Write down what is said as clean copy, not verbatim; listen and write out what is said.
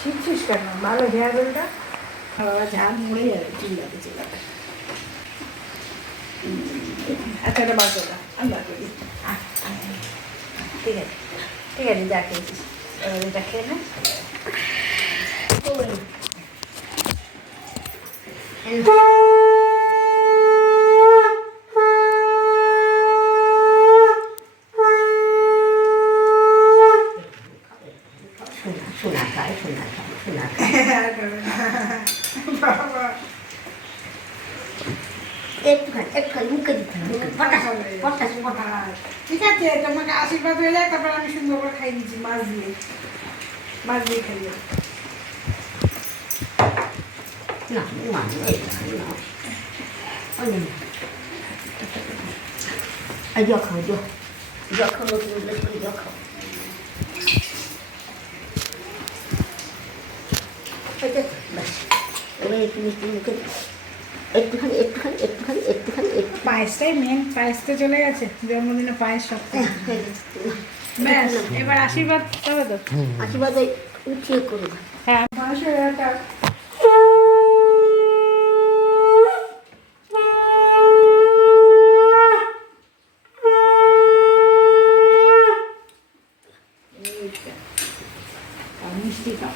শিখছিস কেন? ভালো হেয়ার বেলটা ঝাল মরে যাবে, চিল্লাতে চিল্লাতে। আচ্ছা, এটা বার করলাম, আমি বার করি। ঠিক আছে ঠিক আছে, যা খেয়েছিস এবার এটা খেয়ে নে। শোনা খায় একটুখানি মুখে দিতে ঠিক আছে, তোমাকে আশীর্বাদ হয়ে যায়, তারপর আমি সুন্দর করে খাই দিচ্ছি মাছ দিয়ে খাইয়ে। খাও যখন খাও এবার একটু মিষ্টি মুখে একটুখানি পায়েসটাই মেন, পায়েসটা চলে গেছে, জন্মদিনে পায়েস সব। ব্যাস, এবার আশীর্বাদ তবে তো আশীর্বাদ উঠিয়ে করবো। হ্যাঁ, মানুষের একটা মিষ্টি খাও।